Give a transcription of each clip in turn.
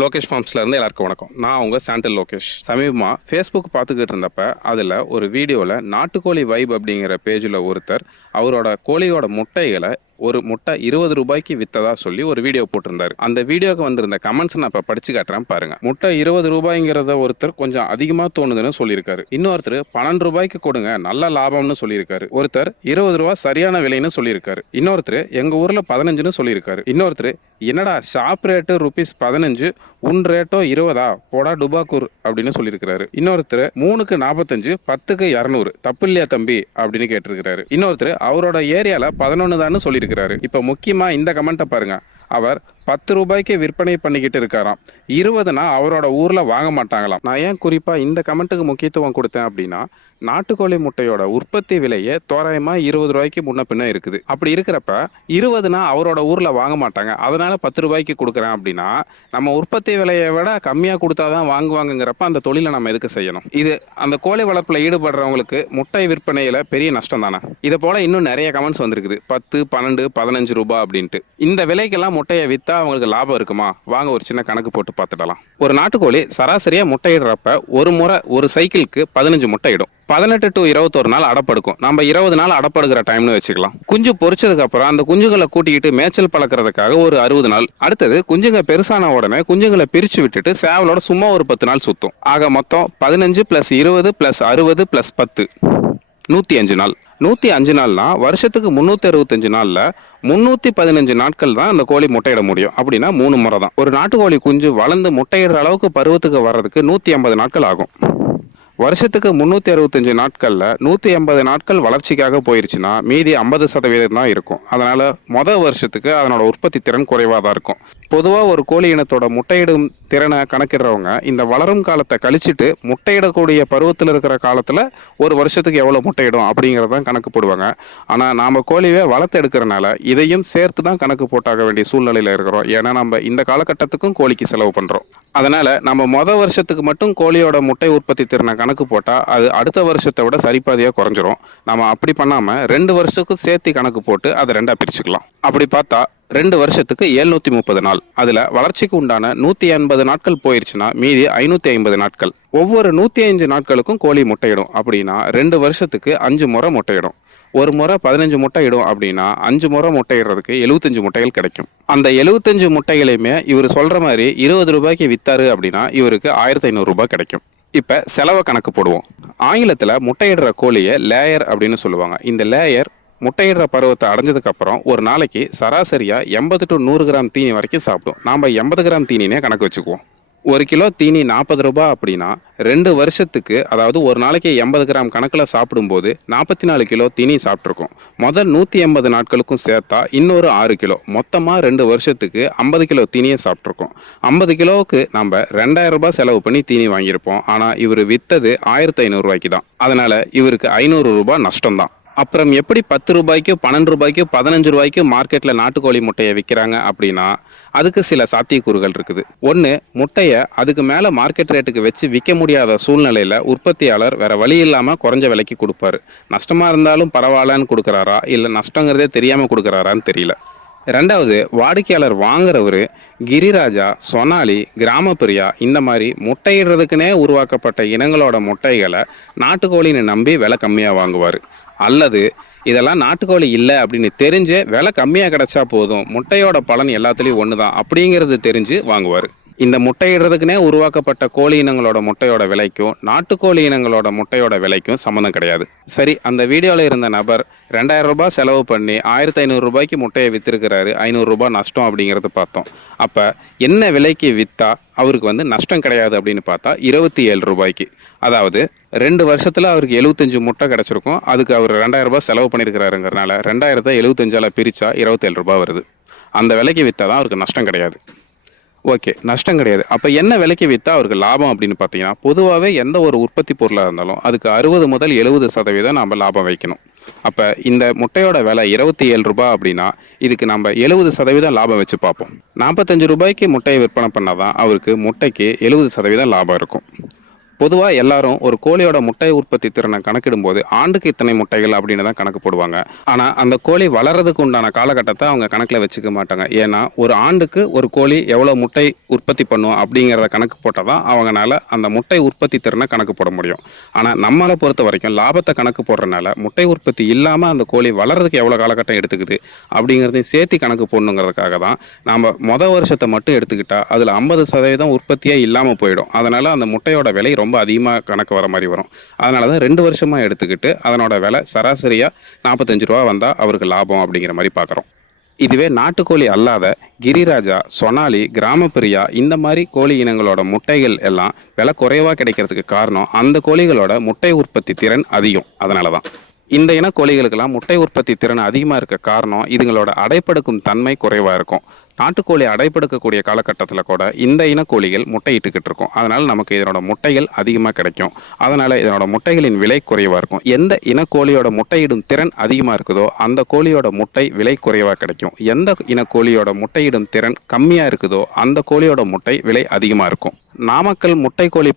லோகேஷ் ஃபார்ம்ஸ்ல இருந்து எல்லாருக்கும் வணக்கம். நான் உங்க சாண்டல் லோகேஷ். சமீபமா ஃபேஸ்புக் பார்த்துக்கிட்டு இருந்தப்ப அதில் ஒரு வீடியோவில் நாட்டுக்கோழி வைப் அப்படிங்கிற பேஜில் ஒருத்தர் அவரோட கோழியோட முட்டைகளை ஒரு முட்டை இருபது ரூபாய்க்கு வித்ததா சொல்லி ஒரு வீடியோ போட்டிருந்தாரு. அந்த வீடியோக்கு வந்திருந்த கமெண்ட்ஸ் நான் இப்போ படிச்சு காட்டுறேன் பாருங்க. முட்டை இருபது ரூபாய்ங்கிறத ஒருத்தர் கொஞ்சம் அதிகமாக தோணுதுன்னு சொல்லியிருக்காரு. இன்னொருத்தர் பன்னெண்டு ரூபாய்க்கு கொடுங்க நல்ல லாபம்னு சொல்லியிருக்காரு. ஒருத்தர் இருபது ரூபா சரியான விலைன்னு சொல்லியிருக்காரு. இன்னொருத்தர் எங்க ஊர்ல பதினஞ்சுன்னு சொல்லியிருக்காரு. இன்னொருத்தர் என்னடா ஷாப் ரேட்டு ருபீஸ் பதினஞ்சு உன் ரேட்டோ இருபதா? போடா டுபாக்கூர் அப்படின்னு சொல்லியிருக்கிறாரு. இன்னொருத்தர் மூணுக்கு நாற்பத்தஞ்சு பத்துக்கு இரநூறு தப்பு இல்லையா தம்பி? அப்படின்னு கேட்டிருக்கிறாரு. இன்னொருத்தர் அவரோட ஏரியால பதினொன்று தான் இருக்கிறாரு இப்போ முக்கியமா இந்த கமெண்ட்டை பாருங்க. அவர் பத்து ரூபாய்க்கு விற்பனை பண்ணிக்கிட்டு இருக்காராம். இருபதுனா அவரோட ஊர்ல வாங்க மாட்டாங்களாம். நான் ஏன் குறிப்பா இந்த கமெண்ட்டுக்கு முக்கியத்துவம் கொடுத்தேன் அப்படின்னா நாட்டுக்கோழி முட்டையோட உற்பத்தி விலையே தோராயமாக இருபது ரூபாய்க்கு முன்ன பின்ன இருக்குது. அப்படி இருக்கிறப்ப இருபதுனா அவரோட ஊரில் வாங்க மாட்டாங்க. அதனால பத்து ரூபாய்க்கு கொடுக்குறேன் அப்படின்னா நம்ம உற்பத்தி விலையை விட கம்மியா கொடுத்தாதான் வாங்குவாங்கங்கிறப்ப அந்த தொழிலை நம்ம எதுக்கு செய்யணும்? இது அந்த கோழி வளர்ப்பில் ஈடுபடுறவங்களுக்கு முட்டை விற்பனையில் பெரிய நஷ்டம் தானே? இதை போல் இன்னும் நிறைய கமெண்ட்ஸ் வந்திருக்குது. பத்து பன்னெண்டு பதினஞ்சு ரூபா அப்படின்ட்டு. இந்த விலைக்கெல்லாம் முட்டையை விற்றா அவங்களுக்கு லாபம் இருக்குமா? வாங்க ஒரு சின்ன கணக்கு போட்டு பார்த்துடலாம். ஒரு நாட்டுக்கோழி சராசரியாக முட்டையிடுறப்ப ஒரு முறை ஒரு சைக்கிளுக்கு பதினஞ்சு முட்டை இடும். பதினெட்டு டு இருபத்தொரு நாள் அடப்படுக்கும். நம்ம இருபது நாள் அடப்படுகிற டைம்னு வச்சுக்கலாம். குஞ்சு பொறிச்சதுக்கு அப்புறம் அந்த குஞ்சுகளை கூட்டிக்கிட்டு மேய்ச்சல் பழக்கிறதுக்காக ஒரு அறுபது நாள். அடுத்தது குஞ்சுங்க பெருசான உடனே குஞ்சுங்களை பிரிச்சு விட்டுட்டு சேவலோட சும்மா ஒரு பத்து நாள் சுத்தும். ஆக மொத்தம் பதினஞ்சு பிளஸ் இருபது பிளஸ் அறுபது பிளஸ் பத்து. நூற்றி அஞ்சு நாள். நூற்றி அஞ்சு நாள்னா வருஷத்துக்கு முந்நூற்றி அறுபத்தஞ்சு நாளில் முந்நூற்றி பதினஞ்சு நாட்கள் தான் அந்த கோழி முட்டையிட முடியும். அப்படின்னா மூணு முறை தான். ஒரு நாட்டுக்கோழி குஞ்சு வளர்ந்து முட்டையிடுற அளவுக்கு பருவத்துக்கு வர்றதுக்கு நூற்றி ஐம்பது நாட்கள் ஆகும். வருஷத்துக்கு முந்நூற்றி அறுபத்தஞ்சு நாட்களில் நூற்றி எண்பது நாட்கள் வளர்ச்சிக்காக போயிருச்சுன்னா மீதி ஐம்பது சதவீதம் தான் இருக்கும். அதனால் மொதல் வருஷத்துக்கு அதனோட உற்பத்தி திறன் குறைவாக தான் இருக்கும். பொதுவாக ஒரு கோழி இனத்தோட முட்டையிடும் திறனை கணக்கிடுறவங்க இந்த வளரும் காலத்தை கழிச்சிட்டு முட்டையிடக்கூடிய பருவத்தில் இருக்கிற காலத்தில் ஒரு வருஷத்துக்கு எவ்வளோ முட்டையிடும் அப்படிங்கிறதான் கணக்கு போடுவாங்க. ஆனால் நாம் கோழியை வளர்த்து எடுக்கிறனால இதையும் சேர்த்து தான் கணக்கு போட்டாக வேண்டிய சூழ்நிலையில் இருக்கிறோம். ஏன்னா நம்ம இந்த காலகட்டத்துக்கும் கோழிக்கு செலவு பண்ணுறோம் அதனால் நம்ம மொதல் வருஷத்துக்கு மட்டும் கோழியோட முட்டை உற்பத்தி திறனை கணக்கு போட்டால் அது அடுத்த வருஷத்தை விட சரிபாதியாக குறைஞ்சிரும். நம்ம அப்படி பண்ணாமல் ரெண்டு வருஷத்துக்கும் சேர்த்து கணக்கு போட்டு அதை ரெண்டாக பிரிச்சுக்கலாம். அப்படி பார்த்தா ரெண்டு வருஷத்துக்கு ஏழ்நூற்றி முப்பது நாள். அதுல வளர்ச்சிக்கு உண்டான நூத்தி எண்பது நாட்கள் போயிருச்சுன்னா மீதி ஐநூத்தி ஐம்பது நாட்கள். ஒவ்வொரு நூத்தி அஞ்சு நாட்களுக்கும் கோழி முட்டையிடும். அப்படின்னா ரெண்டு வருஷத்துக்கு அஞ்சு முறை முட்டையிடும். ஒரு முறை பதினஞ்சு முட்டை இடும் அப்படின்னா அஞ்சு முறை முட்டையிடுறதுக்கு எழுபத்தஞ்சு முட்டைகள் கிடைக்கும். அந்த எழுபத்தஞ்சு முட்டைகளையுமே இவர் சொல்ற மாதிரி இருபது ரூபாய்க்கு வித்தாரு அப்படின்னா இவருக்கு ஆயிரத்தி ஐநூறு ரூபாய் கிடைக்கும். இப்போ செலவை கணக்கு போடுவோம். ஆங்கிலத்தில் முட்டையிடுற கோழியை லேயர் அப்படின்னு சொல்லுவாங்க. இந்த லேயர் முட்டையிடுற பருவத்தை அடைஞ்சதுக்கு அப்புறம் ஒரு நாளைக்கு சராசரியாக எண்பது டு நூறு கிராம் தீனி வரைக்கும் சாப்பிடும். நாம் எண்பது கிராம் தீனினே கணக்கு வச்சுக்குவோம். ஒரு கிலோ தீனி நாற்பது ரூபாய் அப்படின்னா ரெண்டு வருஷத்துக்கு அதாவது ஒரு நாளைக்கு எண்பது கிராம் கணக்கில் சாப்பிடும்போது நாற்பத்தி நாலு கிலோ தீனி சாப்பிட்ருக்கோம் முதல் நூற்றி எண்பது நாட்களுக்கும் சேர்த்தா இன்னொரு ஆறு கிலோ. மொத்தமாக ரெண்டு வருஷத்துக்கு ஐம்பது கிலோ தீனியை சாப்பிட்ருக்கோம் ஐம்பது கிலோவுக்கு நம்ம ரெண்டாயிரம் ரூபாய் செலவு பண்ணி தீனி வாங்கியிருப்போம். ஆனால் இவர் விற்றது ஆயிரத்தி ஐநூறுரூவாய்க்கு தான். அதனால் இவருக்கு ஐநூறு ரூபாய் நஷ்டம் தான் அப்புறம் எப்படி பத்து ரூபாய்க்கு பன்னெண்டு ரூபாய்க்கு பதினஞ்சு ரூபாய்க்கு மார்க்கெட்டில் நாட்டுக்கோழி முட்டையை விற்கிறாங்க அப்படின்னா அதுக்கு சில சாத்தியக்கூறுகள் இருக்குது. ஒன்று முட்டையை அதுக்கு மேலே மார்க்கெட் ரேட்டுக்கு வச்சு விற்க முடியாத சூழ்நிலையில் உற்பத்தியாளர் வேறு வழி இல்லாமல் குறைஞ்ச விலைக்கு கொடுப்பாரு. நஷ்டமாக இருந்தாலும் பரவாயில்லன்னு கொடுக்குறாரா? இல்லை நஷ்டங்கிறதே தெரியாமல் கொடுக்குறாரான்னு தெரியல. ரெண்டாவது வாடிக்கையாளர் வாங்குறவர் கிரிராஜா சொனாலி கிராமப்பிரியா இந்த மாதிரி முட்டையிடுறதுக்குனே உருவாக்கப்பட்ட இனங்களோட முட்டைகளை நாட்டுக்கோழின்னு நம்பி விலை கம்மியாக வாங்குவார். அல்லது இதெல்லாம் நாட்டுக்கோழி இல்லை அப்படின்னு தெரிஞ்சு விலை கம்மியாக கிடைச்சா போதும் முட்டையோட பலன் எல்லாத்துலேயும் ஒன்று தான் அப்படிங்கிறது தெரிஞ்சு வாங்குவார். இந்த முட்டையிடுறதுக்குனே உருவாக்கப்பட்ட கோழி இனங்களோட முட்டையோட விலைக்கும் நாட்டுக்கோழி இனங்களோட முட்டையோட விலைக்கும் சம்மந்தம் கிடையாது. சரி அந்த வீடியோவில் இருந்த நபர் ரெண்டாயிரம் ரூபாய் செலவு பண்ணி ஆயிரத்தி ஐநூறு ரூபாய்க்கு முட்டையை விற்றுருக்கிறாரு ஐநூறுரூபா நஷ்டம் அப்படிங்கிறது பார்த்தோம். அப்போ என்ன விலைக்கு விற்றா அவருக்கு வந்து நஷ்டம் கிடையாது அப்படின்னு பார்த்தா இருபத்தி ஏழு ரூபாய்க்கு. அதாவது ரெண்டு வருஷத்தில் அவருக்கு எழுபத்தஞ்சு முட்டை கிடச்சிருக்கும் அதுக்கு அவர் ரெண்டாயிரம் ரூபாய் செலவு பண்ணியிருக்கிறாருங்கிறனால ரெண்டாயிரத்தை எழுபத்தஞ்சால் பிரித்தா இருபத்தேழு ரூபாய் வருது. அந்த விலைக்கு விற்றா தான் அவருக்கு நஷ்டம் கிடையாது. ஓகே நஷ்டம் கிடையாது. அப்போ என்ன விலைக்கு விற்றா அவருக்கு லாபம் அப்படின்னு பார்த்தீங்கன்னா பொதுவாகவே எந்த ஒரு உற்பத்தி பொருளாக இருந்தாலும் அதுக்கு அறுபது முதல் எழுபது சதவீதம் நம்ம லாபம் வைக்கணும். அப்போ இந்த முட்டையோட விலை இருபத்தி ஏழு ரூபாய் அப்படின்னா இதுக்கு நம்ம எழுபது சதவீதம் லாபம் வச்சு பார்ப்போம். நாற்பத்தஞ்சு ரூபாய்க்கு முட்டையை விற்பனை பண்ணால் தான் அவருக்கு முட்டைக்கு எழுபது சதவீதம் லாபம் இருக்கும். பொதுவாக எல்லாரும் ஒரு கோழியோட முட்டை உற்பத்தி திறனை கணக்கிடும்போது ஆண்டுக்கு இத்தனை முட்டைகள் அப்படின்னு தான் கணக்கு போடுவாங்க. ஆனால் அந்த கோழி வளர்றதுக்கு உண்டான காலகட்டத்தை அவங்க கணக்கில் வச்சுக்க மாட்டாங்க. ஏன்னா ஒரு ஆண்டுக்கு ஒரு கோழி எவ்வளோ முட்டை உற்பத்தி பண்ணும் அப்படிங்கிறத கணக்கு போட்டால் தான் அவங்களால அந்த முட்டை உற்பத்தி திறனை கணக்கு போட முடியும். ஆனால் நம்மளை பொறுத்த வரைக்கும் லாபத்தை கணக்கு போடுறதுனால முட்டை உற்பத்தி இல்லாமல் அந்த கோழி வளர்றதுக்கு எவ்வளோ காலகட்டம் எடுத்துக்குது அப்படிங்கிறதையும் சேர்த்து கணக்கு போடணுங்கிறதுக்காக தான் நாம் மொதல் வருஷத்தை மட்டும் எடுத்துக்கிட்டால் அதில் ஐம்பது சதவீதம் உற்பத்தியே இல்லாமல் போயிடும். அதனால் அந்த முட்டையோட விலை ரொம்ப ரொம்ப அதிகமாக கணக்கு வர மாதிரி வரும். அதனால தான் ரெண்டு வருஷமாக எடுத்துக்கிட்டு அதனோட விலை சராசரியாக நாற்பத்தஞ்சு ரூபா வந்தால் அவருக்கு லாபம் அப்படிங்கிற மாதிரி பார்க்குறோம் இதுவே நாட்டுக்கோழி அல்லாத கிரிராஜா சொனாலி கிராமப்பிரியா இந்த மாதிரி கோழி இனங்களோட முட்டைகள் எல்லாம் விலை குறைவாக கிடைக்கிறதுக்கு காரணம் அந்த கோழிகளோட முட்டை உற்பத்தி திறன் அதிகம். அதனால தான் இந்த இன கோழிகளுக்கெல்லாம் முட்டை உற்பத்தி திறன் அதிகமாக இருக்க காரணம் இதுங்களோட அடைப்படுக்கும் தன்மை குறைவாக இருக்கும். நாட்டுக்கோழி அடைப்படுக்கக்கூடிய காலகட்டத்தில் கூட இந்த இனக்கோழிகள் முட்டையிட்டுக்கிட்டு இருக்கும். அதனால் நமக்கு இதனோட முட்டைகள் அதிகமாக கிடைக்கும். அதனால் இதனோட முட்டைகளின் விலை குறைவாக இருக்கும். எந்த இனக்கோழியோட முட்டையிடும் திறன் அதிகமாக இருக்குதோ அந்த கோழியோட முட்டை விலை குறைவாக கிடைக்கும். எந்த இனக்கோழியோட முட்டையிடும் திறன் கம்மியாக இருக்குதோ அந்த கோழியோட முட்டை விலை அதிகமாக இருக்கும். நாமக்கல் முட்டை கோழி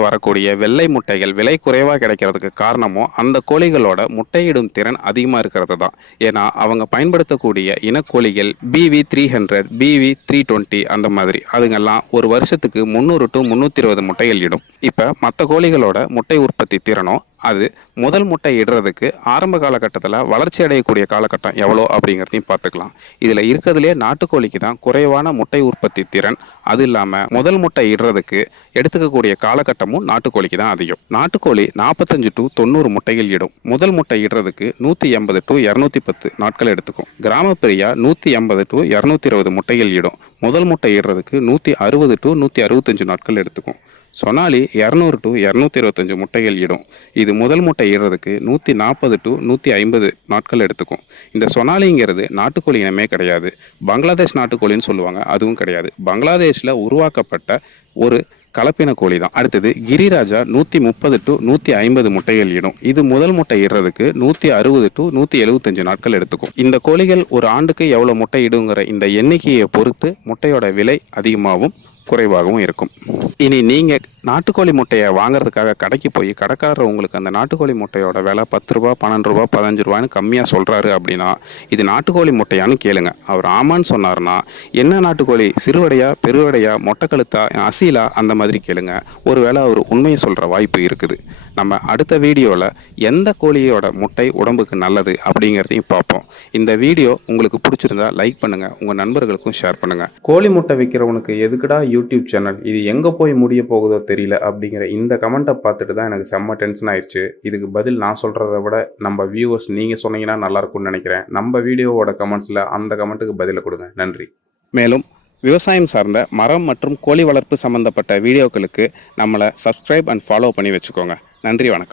வரக்கூடிய வெள்ளை முட்டைகள் விலை குறைவாக கிடைக்கிறதுக்கு காரணமும் அந்த கோழிகளோட முட்டையிடும் திறன் அதிகமாக இருக்கிறது தான். ஏன்னா அவங்க பயன்படுத்தக்கூடிய இனக்கோழிகள் BV three hundred BV three twenty அந்த மாதிரி. அதுங்கெல்லாம் ஒரு வருஷத்துக்கு முந்நூறு டு முந்நூற்றி இருபது முட்டைகள் இடும். இப்போ மற்ற கோழிகளோட முட்டை உற்பத்தி திறனும் அது முதல் முட்டை இடுறதுக்கு ஆரம்ப காலகட்டத்தில் வளர்ச்சி அடையக்கூடிய காலகட்டம் எவ்வளோ அப்படிங்கிறதையும் பார்த்துக்கலாம். இதில் இருக்கிறதுலே நாட்டுக்கோழிக்கு தான் குறைவான முட்டை உற்பத்தி திறன். அது இல்லாமல் முதல் முட்டை இடுறதுக்கு எடுத்துக்கக்கூடிய காலகட்டமும் நாட்டுக்கோழிக்கு தான் அதிகம். நாட்டுக்கோழி நாற்பத்தஞ்சு டு தொண்ணூறு முட்டைகள் இடும். முதல் முட்டை இடுறதுக்கு நூற்றி எண்பது டு இரநூத்தி பத்து நாட்கள் எடுத்துக்கும். கிராமப்பிரியா நூற்றி எண்பது டு இரநூத்தி இருபது முட்டைகள் இடும். முதல் முட்டை இடுறதுக்கு நூற்றி அறுபது டு நூற்றி அறுபத்தஞ்சு நாட்கள் எடுத்துக்கும். சொனாலி இரநூறு டு இரநூத்தி இருபத்தஞ்சு முட்டைகள் இடும். இது முதல் முட்டை இடுறதுக்கு நூற்றி நாற்பது டு நூற்றி ஐம்பது நாட்கள் எடுத்துக்கும். இந்த சொனாலிங்கிறது நாட்டுக்கோழி இனமே கிடையாது. பங்களாதேஷ் நாட்டுக்கோழின்னு சொல்லுவாங்க அதுவும் கிடையாது. பங்களாதேஷில் உருவாக்கப்பட்ட ஒரு கலப்பின கோழி தான். அடுத்தது கிரிராஜா நூற்றி முப்பது டு நூற்றி ஐம்பது முட்டைகள் இடும். இது முதல் முட்டை இடுறதுக்கு நூற்றி அறுபது டு நூற்றி எழுபத்தஞ்சு நாட்கள் எடுத்துக்கும். இந்த கோழிகள் ஒரு ஆண்டுக்கு எவ்வளோ முட்டை இடுங்கிற இந்த எண்ணிக்கையை பொறுத்து முட்டையோட விலை அதிகமாகவும் குறைவாகவும் இருக்கும். இனி நீங்கள் நாட்டுக்கோழி முட்டையை வாங்குறதுக்காக கடைக்கு போய் கடைக்காரர் உங்களுக்கு அந்த நாட்டுக்கோழி முட்டையோட விலை பத்து ரூபா பன்னெண்டு ரூபா பதினஞ்சு ரூபான்னு கம்மியாக சொல்கிறாரு அப்படின்னா இது நாட்டுக்கோழி முட்டையான்னு கேளுங்க. அவர் ஆமான்னு சொன்னார்னா என்ன நாட்டுக்கோழி? சிறுவடையா பெருவடையா மொட்டைக்கழுத்தா அசீலா அந்த மாதிரி கேளுங்க. ஒருவேளை அவர் உண்மையை சொல்கிற வாய்ப்பு இருக்குது. நம்ம அடுத்த வீடியோவில் எந்த கோழியோட முட்டை உடம்புக்கு நல்லது அப்படிங்கிறதையும் பார்ப்போம். இந்த வீடியோ உங்களுக்கு பிடிச்சிருந்தா லைக் பண்ணுங்கள் உங்கள் நண்பர்களுக்கும் ஷேர் பண்ணுங்கள் கோழி முட்டை விற்கிறவனுக்கு எதுக்குடா யூடியூப் சேனல்? இது எங்கே போய் முடிய போகுதோ தெரியல அப்படிங்கிற இந்த கமெண்ட்டை பார்த்துட்டு தான் எனக்கு செம்ம டென்ஷன் ஆயிடுச்சு. இதுக்கு பதில் நான் சொல்கிறத விட நம்ம வியூவர்ஸ் நீங்கள் சொன்னீங்கன்னா நல்லாயிருக்கும்னு நினைக்கிறேன். நம்ம வீடியோவோட கமெண்ட்ஸில் அந்த கமெண்ட்டுக்கு பதிலை கொடுங்க. நன்றி. மேலும் விவசாயம் சார்ந்த மரம் மற்றும் கோழி வளர்ப்பு சம்பந்தப்பட்ட வீடியோக்களுக்கு நம்மளை சப்ஸ்கிரைப் அண்ட் ஃபாலோ பண்ணி வச்சுக்கோங்க. நன்றி வணக்கம்.